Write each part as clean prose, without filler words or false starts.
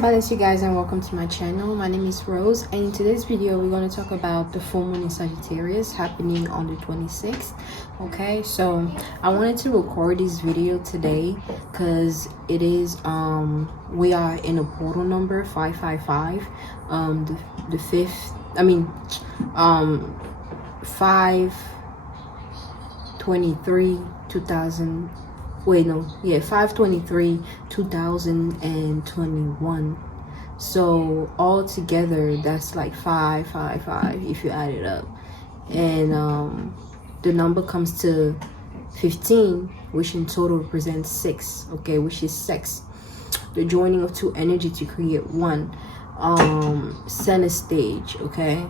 Balance, you guys, and welcome to my channel. My name is Rose, and in today's video we're going to talk about the full moon in Sagittarius happening on the 26th. Okay, so I wanted to record this video today because it is we are in a portal number 555, the fifth, 523 2000. Wait, no, yeah, 523 2021. So all together that's like 555 if you add it up, and the number comes to 15, which in total represents 6, okay, which is sex, the joining of two energy to create one, center stage, okay,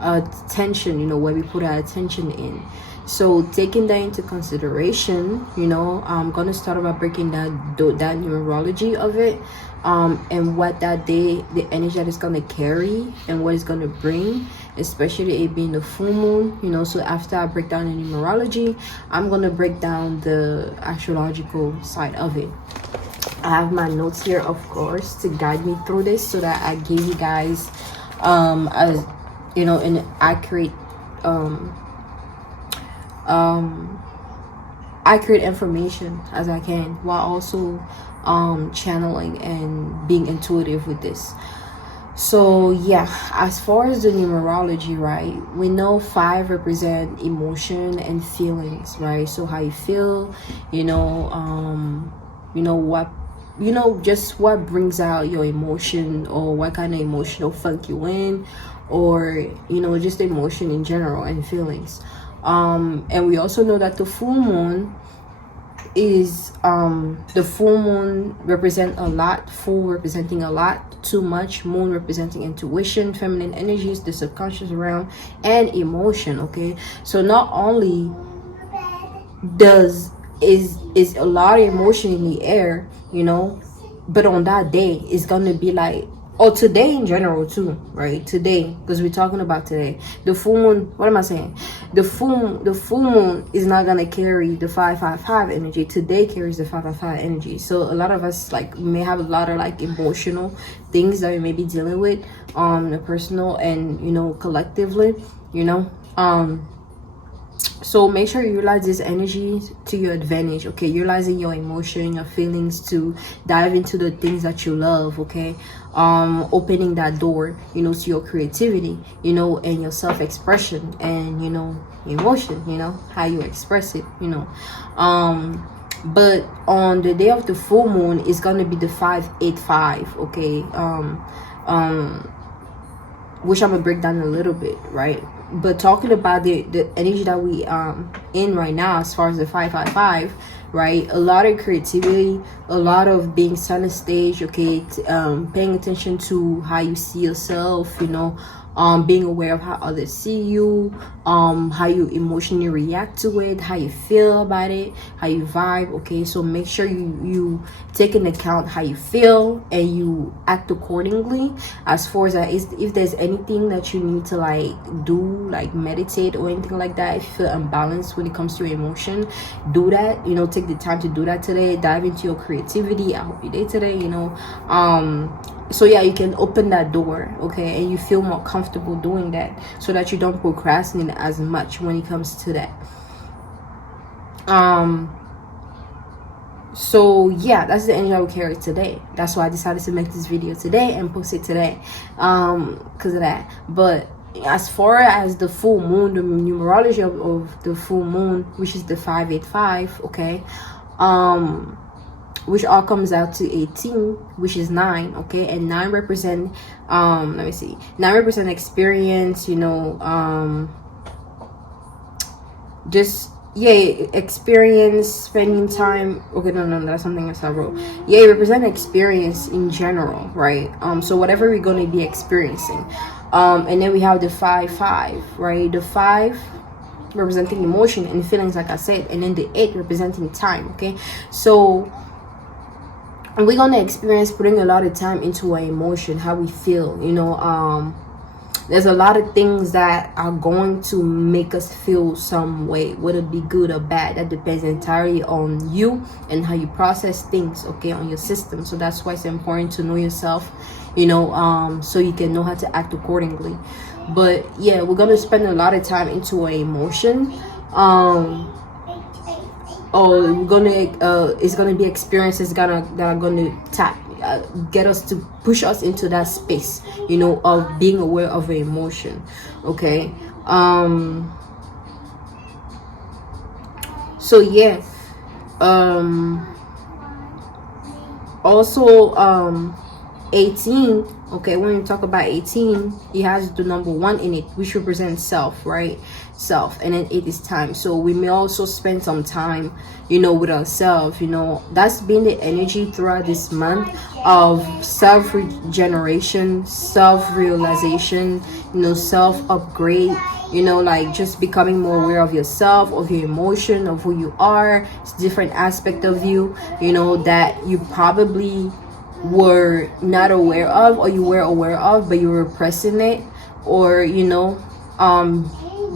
attention, where we put our attention in. So taking that into consideration, I'm gonna start by breaking down that numerology of it, and what that day, the energy that it's gonna carry and what it's gonna bring, especially it being the full moon. So after I break down the numerology, I'm gonna break down the astrological side of it. I have my notes here, of course, to guide me through this, so that I give you guys an accurate accurate information as I can, while also channeling and being intuitive with this. So yeah, as far as the numerology, right, we know 5 represent emotion and feelings, right? So how you feel, just what brings out your emotion, or what kind of emotional funk you in, or just emotion in general and feelings. And we also know that the full moon is the full moon represent a lot, full representing a lot, too much, moon representing intuition, feminine energies, the subconscious realm, and emotion. Okay, so not only is a lot of emotion in the air, but on that day it's gonna be like, or today in general too, right? Today, because we're talking about today. The full moon, what am I saying? The full moon is not gonna carry the 555 energy. Today carries the 555 energy. So a lot of us may have a lot of emotional things that we may be dealing with, the personal and collectively, so make sure you utilize this energy to your advantage, okay? Utilizing your emotion, your feelings to dive into the things that you love, okay? Opening that door, to your creativity, and your self-expression, and emotion, how you express it, but on the day of the full moon, it's gonna be the 585, okay? Which I'm gonna break down a little bit, right? But talking about the energy that we in right now, as far as the 555, right, a lot of creativity, a lot of being center stage, okay, paying attention to how you see yourself, being aware of how others see you, how you emotionally react to it, how you feel about it, how you vibe, okay? So make sure you take into account how you feel and you act accordingly. As far as that, if there's anything that you need to do, meditate or anything like that, if you feel unbalanced when it comes to your emotion, do that. Take the time to do that today. Dive into your creativity. I hope you did today. So yeah, you can open that door, okay, and you feel more comfortable doing that, so that you don't procrastinate as much when it comes to that. So yeah, that's the energy I will carry today. That's why I decided to make this video today and post it today, because of that. But as far as the full moon, the numerology of the full moon, which is the 585, okay, which all comes out to 18, which is 9, okay, and 9 represent 9 represent experience, experience, spending time. Okay, no, that's something else I wrote. Yeah, it represent experience in general, right? So whatever we're going to be experiencing, and then we have the 5-5, right? The 5 representing emotion and feelings, like I said, and then the 8 representing time, okay? So we're gonna experience putting a lot of time into our emotion, how we feel, there's a lot of things that are going to make us feel some way, whether it be good or bad. That depends entirely on you and how you process things, okay, on your system. So that's why it's important to know yourself, you know, so you can know how to act accordingly. But yeah, we're gonna spend a lot of time into an emotion, or we're gonna it's gonna be experiences that are gonna get us to push us into that space, you know, of being aware of an emotion, okay. So yeah, also 18, okay, when you talk about 18, it has the number 1 in it, which represents self, right? Self. And then 8 is time. So we may also spend some time, you know, with ourselves. You know, that's been the energy throughout this month of self-regeneration, self-realization, you know, self-upgrade, you know, like just becoming more aware of yourself, of your emotion, of who you are. It's different aspect of you, you know, that you probably were not aware of, or you were aware of but you were repressing it, or you know,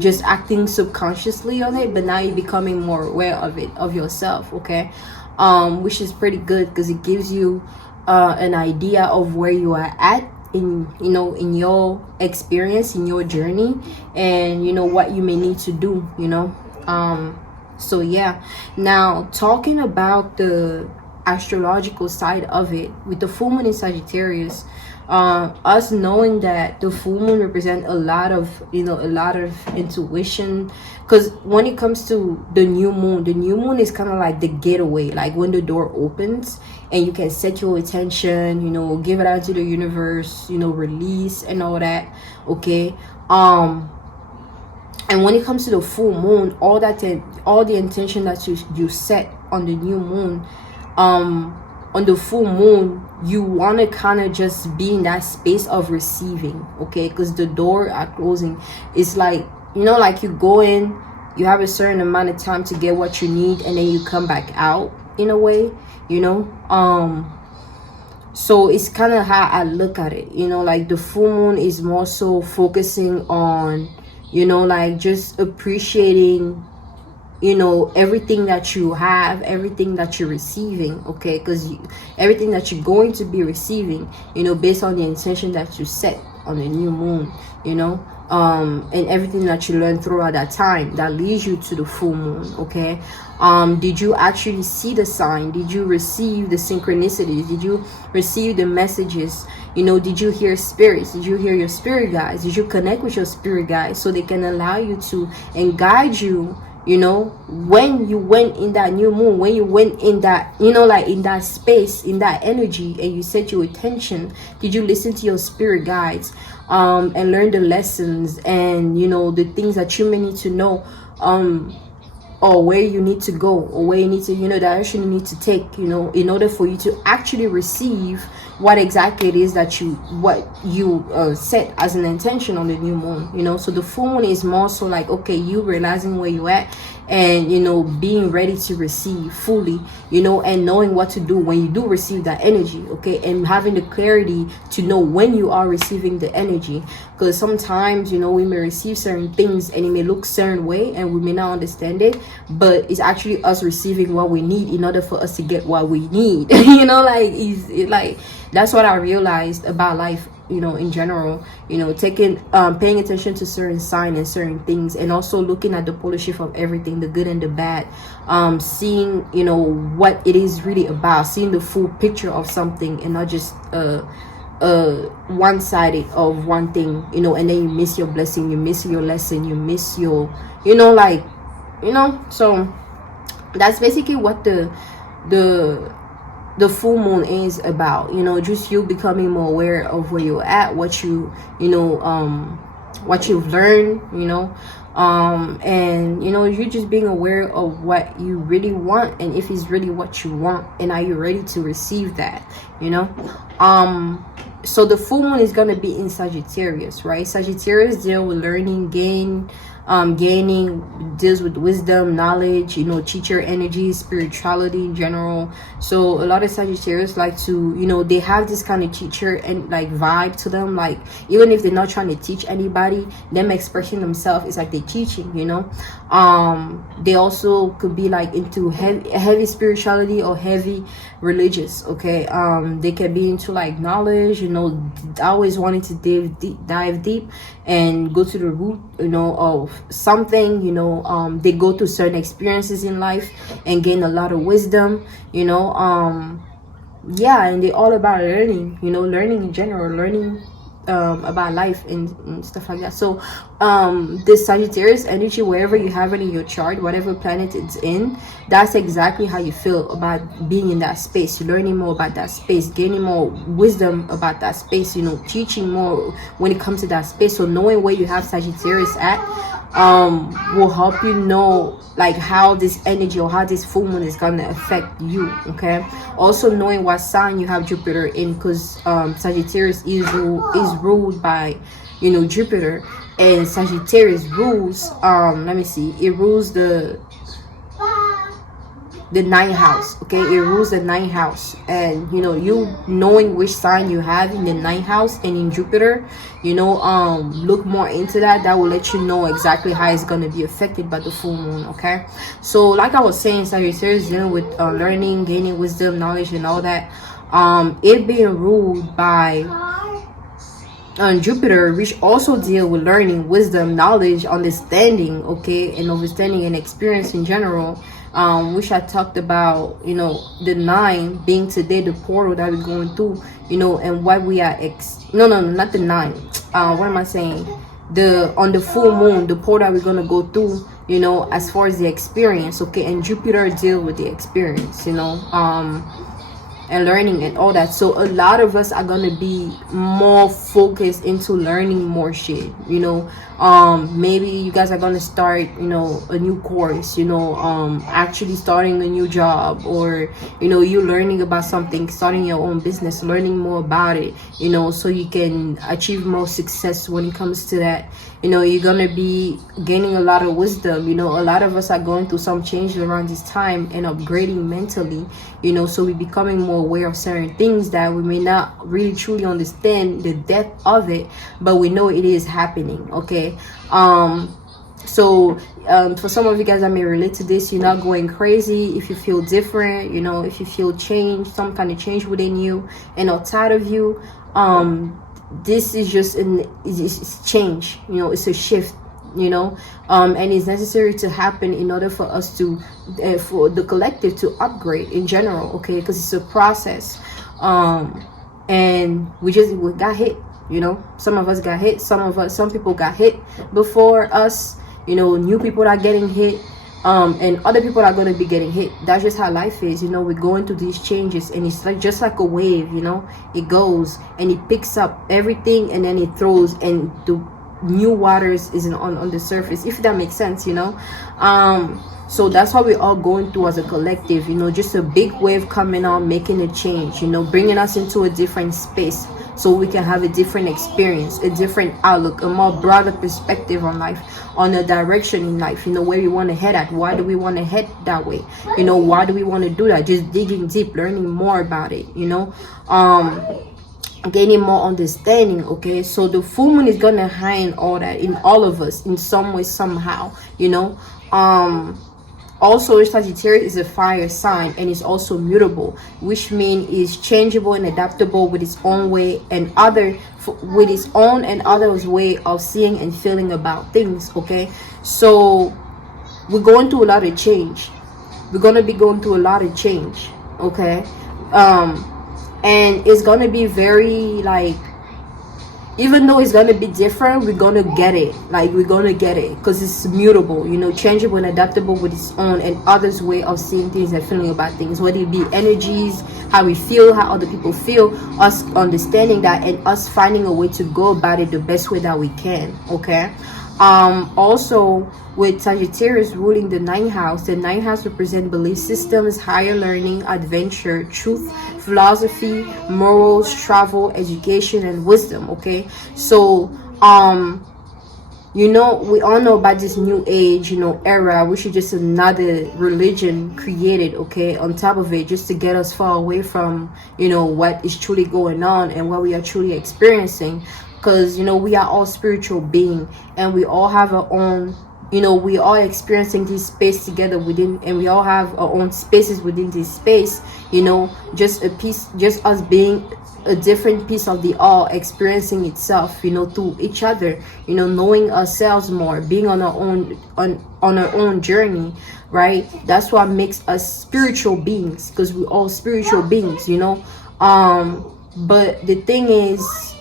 just acting subconsciously on it, but now you're becoming more aware of it, of yourself, okay. Which is pretty good because it gives you an idea of where you are at in, you know, in your experience, in your journey, and you know what you may need to do, you know. So yeah, now talking about the astrological side of it, with the full moon in Sagittarius, us knowing that the full moon represents a lot of, you know, a lot of intuition, because when it comes to the new moon is kind of like the getaway, like when the door opens and you can set your attention, you know, give it out to the universe, you know, release and all that, okay. And when it comes to the full moon, all the intention that you set on the new moon, on the full moon, you want to kind of just be in that space of receiving, okay, because the door are closing. It's like, you know, like you go in, you have a certain amount of time to get what you need, and then you come back out in a way, you know. So it's kind of how I look at it, you know, like the full moon is more so focusing on, you know, like just appreciating, you know, everything that you have, everything that you're receiving, okay, because everything that you're going to be receiving, you know, based on the intention that you set on the new moon, you know, and everything that you learn throughout that time that leads you to the full moon, okay. Did you actually see the sign? Did you receive the synchronicities? Did you receive the messages? You know, did you hear spirits? Did you hear your spirit guides? Did you connect with your spirit guides so they can allow you to and guide you, you know, when you went in that new moon, when you went in that, you know, like in that space, in that energy, and you set your attention? Did you listen to your spirit guides, and learn the lessons and, you know, the things that you may need to know, or where you need to go, or where you need to, you know, direction you need to take, you know, in order for you to actually receive what exactly it is that you set as an intention on the new moon, you know. So the full moon is more so like, okay, you realizing where you at, and, you know, being ready to receive fully, you know, and knowing what to do when you do receive that energy, okay, and having the clarity to know when you are receiving the energy. Because sometimes, you know, we may receive certain things and it may look certain way and we may not understand it, but it's actually us receiving what we need in order for us to get what we need. You know, like like that's what I realized about life, you know, in general, you know, paying attention to certain signs and certain things, and also looking at the polar shift of everything, the good and the bad, seeing, you know, what it is really about, seeing the full picture of something and not just one-sided of one thing, you know, and then you miss your blessing, you miss your lesson, you miss your, you know, like, you know. So that's basically what the full moon is about, you know, just you becoming more aware of where you're at, what you know, what you've learned, you know, and, you know, you're just being aware of what you really want, and if it's really what you want, and are you ready to receive that, you know. So the full moon is going to be in Sagittarius, right? Sagittarius deal with learning, gain, Gaining deals with wisdom, knowledge, you know, teacher energy, spirituality in general. So a lot of Sagittarius like to, you know, they have this kind of teacher and like vibe to them. Like even if they're not trying to teach anybody, them expressing themselves is like they're teaching, you know. They also could be like into heavy spirituality or heavy religious, okay. They can be into like knowledge, you know, always wanting to dive deep and go to the root, you know, of something, you know. They go through certain experiences in life and gain a lot of wisdom, you know. Yeah, and they're all about learning, you know, learning in general, learning about life and stuff like that. So this Sagittarius energy, wherever you have it in your chart, whatever planet it's in, that's exactly how you feel about being in that space, learning more about that space, gaining more wisdom about that space, you know, teaching more when it comes to that space. So knowing where you have Sagittarius at will help you know like how this energy or how this full moon is gonna affect you, okay. Also knowing what sign you have Jupiter in, because Sagittarius is ruled by, you know, Jupiter, and Sagittarius rules let me see, it rules the ninth house, okay. It rules the ninth house, and you know, you knowing which sign you have in the ninth house and in Jupiter, you know, look more into that. That will let you know exactly how it's going to be affected by the full moon, okay. So like I was saying, Sagittarius dealing with learning, gaining wisdom, knowledge and all that. It being ruled by Jupiter, which also deal with learning, wisdom, knowledge, understanding, okay, and understanding and experience in general. Which I talked about, you know, the 9 being today the portal that we're going through, you know, and what we are no, not the 9. What am I saying? On the full moon, the portal that we're gonna go through, you know, as far as the experience, okay. And Jupiter deal with the experience, you know, and learning and all that. So a lot of us are gonna be more focused into learning more shit, you know. Maybe you guys are gonna start, you know, a new course, you know, actually starting a new job, or you know, you learning about something, starting your own business, learning more about it, you know, so you can achieve more success when it comes to that. You know, you're gonna be gaining a lot of wisdom. You know, a lot of us are going through some changes around this time and upgrading mentally, you know, so we're becoming more aware of certain things that we may not really truly understand the depth of it, but we know it is happening, okay. So for some of you guys that may relate to this, you're not going crazy if you feel different, you know, if you feel change, some kind of change within you and outside of you. This is just it's change, you know, it's a shift, you know, and it's necessary to happen in order for us to for the collective to upgrade in general, okay, because it's a process. And we got hit, you know, some of us got hit, some people got hit before us, you know, new people are getting hit, and other people are going to be getting hit. That's just how life is, you know. We're going through these changes, and it's like just like a wave, you know. It goes and it picks up everything, and then it throws, and the new waters is on the surface, if that makes sense, you know. So that's what we're all going through as a collective, you know, just a big wave coming on, making a change, you know, bringing us into a different space so we can have a different experience, a different outlook, a more broader perspective on life, on a direction in life, you know, where we want to head at. Why do we want to head that way? You know, why do we want to do that? Just digging deep, learning more about it, you know, gaining more understanding, okay. So the full moon is gonna hide all that in all of us in some way, somehow, you know. Also, Sagittarius is a fire sign and is also mutable, which means it's changeable and adaptable with its own way and with its own and others' way of seeing and feeling about things, okay. So we're going through a lot of change. We're gonna be going through a lot of change, okay. And it's gonna be very like, even though it's gonna be different, we're gonna get it. Like, we're gonna get it because it's mutable, you know, changeable and adaptable with its own and others' way of seeing things and feeling about things, whether it be energies, how we feel, how other people feel, us understanding that and us finding a way to go about it the best way that we can, okay. Also with Sagittarius ruling the ninth house represents belief systems, higher learning, adventure, truth, philosophy, morals, travel, education, and wisdom, okay. So you know, we all know about this new age, you know, era, which is just another religion created, okay, on top of it, just to get us far away from, you know, what is truly going on and what we are truly experiencing. Because, you know, we are all spiritual beings, and we all have our own, you know, we are experiencing this space together within, and we all have our own spaces within this space, you know, just a piece, just us being a different piece of the all, experiencing itself, you know, through each other, you know, knowing ourselves more, being on our own, on our own journey, right? That's what makes us spiritual beings, because we're all spiritual beings, you know. But the thing is,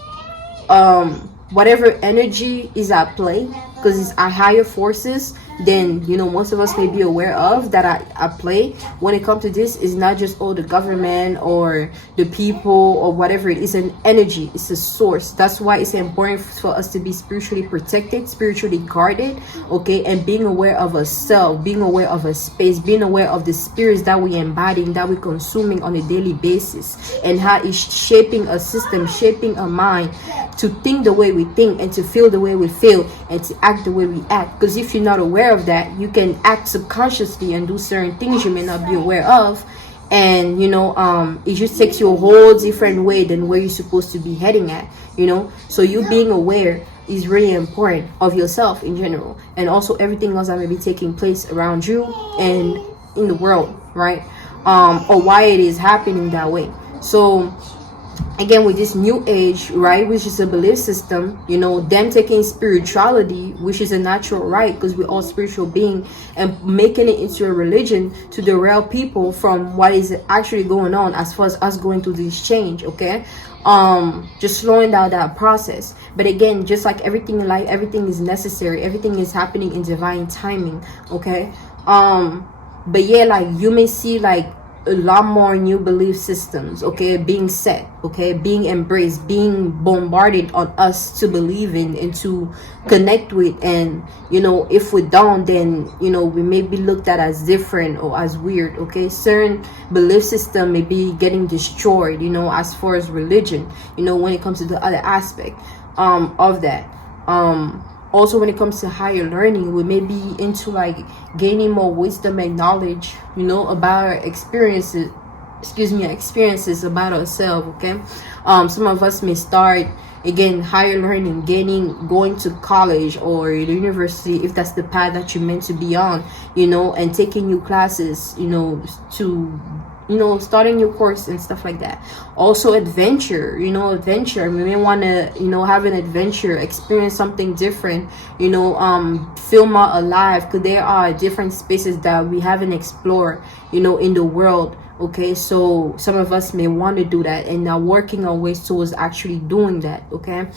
whatever energy is at play, because it's our higher forces, then, you know, most of us may be aware of that at play when it comes to this, is not just the government or the people or whatever. It is an energy, it's a source. That's why it's important for us to be spiritually protected, spiritually guarded, okay, and being aware of ourselves, being aware of a space, being aware of the spirits that we embodying, that we're consuming on a daily basis, and how it's shaping a system, shaping a mind to think the way we think, and to feel the way we feel, and to act the way we act. Because if you're not aware of that, you can act subconsciously and do certain things you may not be aware of, and, you know, it just takes you a whole different way than where you're supposed to be heading at, you know. So you being aware is really important of yourself in general, and also everything else that may be taking place around you and in the world, right? Or why it is happening that way. So again, with this new age, right, which is a belief system, you know, them taking spirituality, which is a natural right, because we're all spiritual beings, and making it into a religion to derail people from what is actually going on as far as us going through this change, okay? Just slowing down that process. But again, just like everything in life, everything is necessary, everything is happening in divine timing, okay? But yeah, like, you may see like a lot more new belief systems, okay, being set, okay, being embraced, being bombarded on us to believe in and to connect with. And, you know, if we don't, then, you know, we may be looked at as different or as weird, okay? Certain belief system may be getting destroyed, you know, as far as religion, you know, when it comes to the other aspect of that. Also, when it comes to higher learning, we may be into like gaining more wisdom and knowledge, you know, about our experiences, experiences about ourselves, okay? Some of us may start, again, higher learning, going to college or the university, if that's the path that you're meant to be on, you know, and taking new classes, you know, to, you know, starting your course and stuff like that. Also adventure, you know, adventure. We may want to, you know, have an adventure, experience something different, you know, feel more alive, because there are different spaces that we haven't explored, you know, in the world, okay? So some of us may want to do that, and now working our ways towards actually doing that, okay?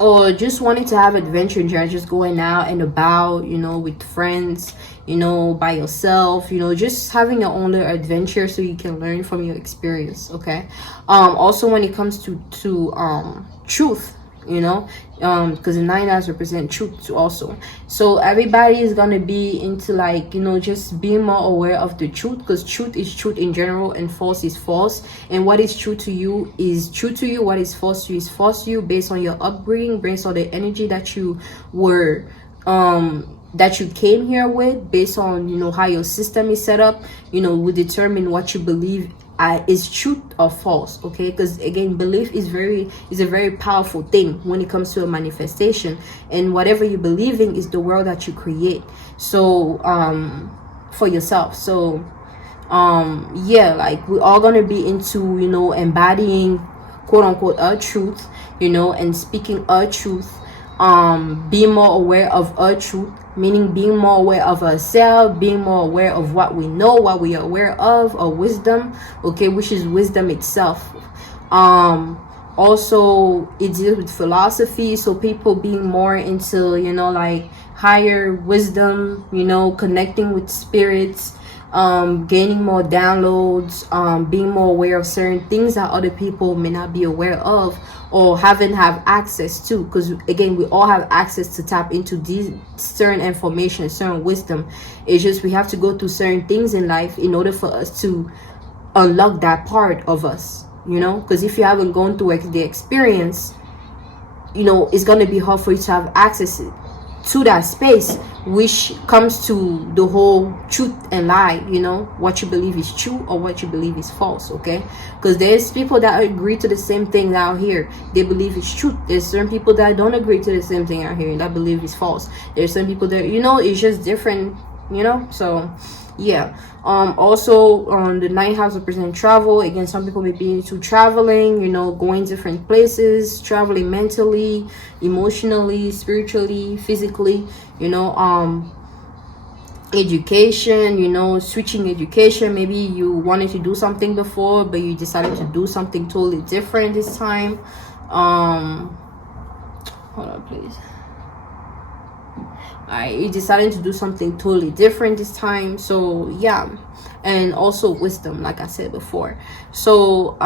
Or just wanting to have adventure in general, just going out and about, you know, with friends, you know, by yourself, you know, just having your own little adventure so you can learn from your experience, okay? Also, when it comes to truth, you know, because the 9 eyes represent truth too also. So everybody is gonna be into like, you know, just being more aware of the truth, because truth is truth in general and false is false. And what is true to you is true to you, what is false to you is false to you, based on your upbringing, based on the energy that you were that you came here with, based on, you know, how your system is set up, you know, will determine what you believe is truth or false, okay? Because again, belief is a very powerful thing when it comes to a manifestation, and whatever you believe in is the world that you create, so for yourself. So yeah, like, we're all gonna be into, you know, embodying quote unquote our truth, you know, and speaking our truth, being more aware of our truth, meaning being more aware of ourselves, being more aware of what we know, what we are aware of, or wisdom, okay, which is wisdom itself. Also, it deals with philosophy, so people being more into, you know, like higher wisdom, you know, connecting with spirits, gaining more downloads, being more aware of certain things that other people may not be aware of or haven't have access to, because again, we all have access to tap into these certain information, certain wisdom. It's just we have to go through certain things in life in order for us to unlock that part of us, you know, because if you haven't gone through the experience, you know, it's going to be hard for you to have access to that space, which comes to the whole truth and lie, you know, what you believe is true or what you believe is false. Okay, because there's people that agree to the same thing out here, they believe it's truth. There's certain people that don't agree to the same thing out here and that believe is false. There's some people that, you know, it's just different, you know. So yeah. Also on the ninth house represent travel. Again, some people may be into traveling, you know, going different places, traveling mentally, emotionally, spiritually, physically, you know. Education, you know, switching education. Maybe you wanted to do something before, but you decided to do something totally different this time. Hold on, please. I decided to do something totally different this time. So yeah. And also wisdom, like I said before. So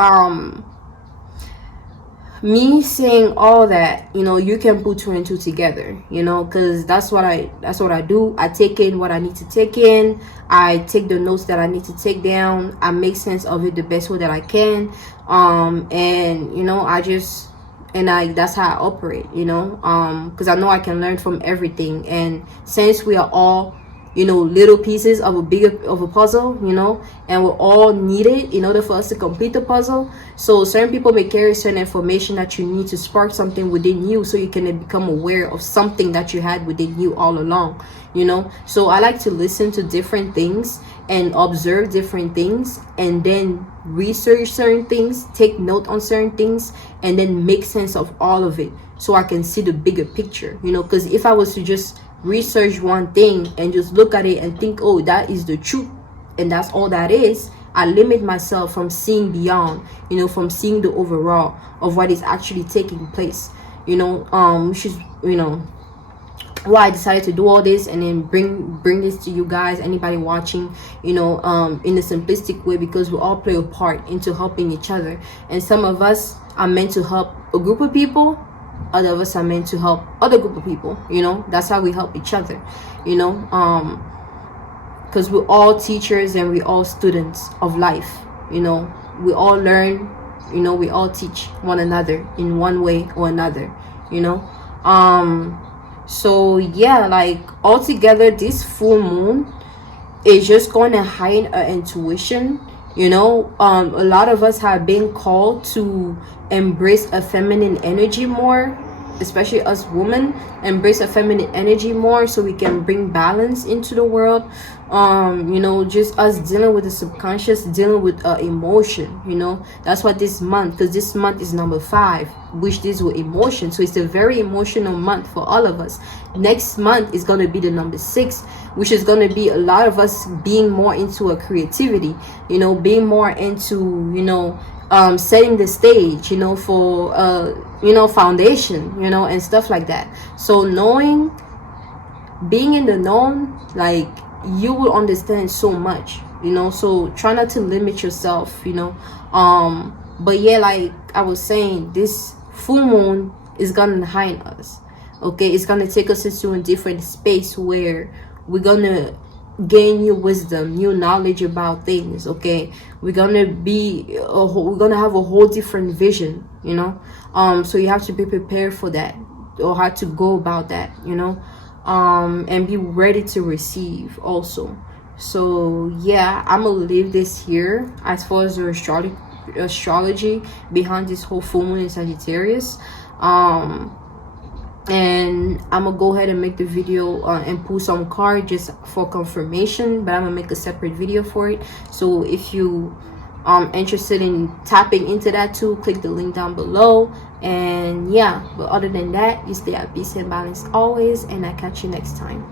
me saying all that, you know, you can put 2 and 2 together, you know, because that's what I do. I take in what I need to take in. I take the notes that I need to take down. I make sense of it the best way that I can. And you know, that's how I operate, you know, because I know I can learn from everything. And since we are all, you know, little pieces of a puzzle, you know, and we're all needed in order for us to complete the puzzle. So certain people may carry certain information that you need to spark something within you, so you can become aware of something that you had within you all along, you know. So I like to listen to different things and observe different things, and then research certain things, take note on certain things, and then make sense of all of it, so I can see the bigger picture, you know. Because if I was to just research one thing and just look at it and think, oh, that is the truth and that's all that is, I limit myself from seeing beyond, you know, from seeing the overall of what is actually taking place, you know. Which is, you know, why I decided to do all this and then bring this to you guys, anybody watching, you know, in a simplistic way, because we all play a part into helping each other. And some of us are meant to help a group of people, other of us are meant to help other group of people, you know. That's how we help each other, you know, because we're all teachers and we're all students of life, you know. We all learn, you know, we all teach one another in one way or another, you know. So yeah, like altogether, this full moon is just going to heighten our intuition, you know. A lot of us have been called to embrace a feminine energy more, especially us women, embrace a feminine energy more, so we can bring balance into the world. You know, just us dealing with the subconscious, dealing with emotion, you know. That's what this month, because this month is number 5, which deals with emotion. So it's a very emotional month for all of us. Next month is going to be the number 6, which is going to be a lot of us being more into a creativity, you know, being more into, you know, setting the stage, you know, for you know, foundation, you know, and stuff like that. So knowing, being in the known, like, you will understand so much, you know. So try not to limit yourself, you know. But yeah, like I was saying, this full moon is gonna heighten us, okay. It's gonna take us into a different space where we're gonna gain new wisdom, new knowledge about things, okay. We're gonna have a whole different vision, you know. So you have to be prepared for that, or how to go about that, you know. And be ready to receive also. So yeah, I'm gonna leave this here as far as the astrology behind this whole full moon in Sagittarius. And I'm gonna go ahead and make the video and pull some cards just for confirmation, but I'm gonna make a separate video for it. So if you interested in tapping into that too, click the link down below. And yeah, but other than that, you stay at peace and balance always, and I catch you next time.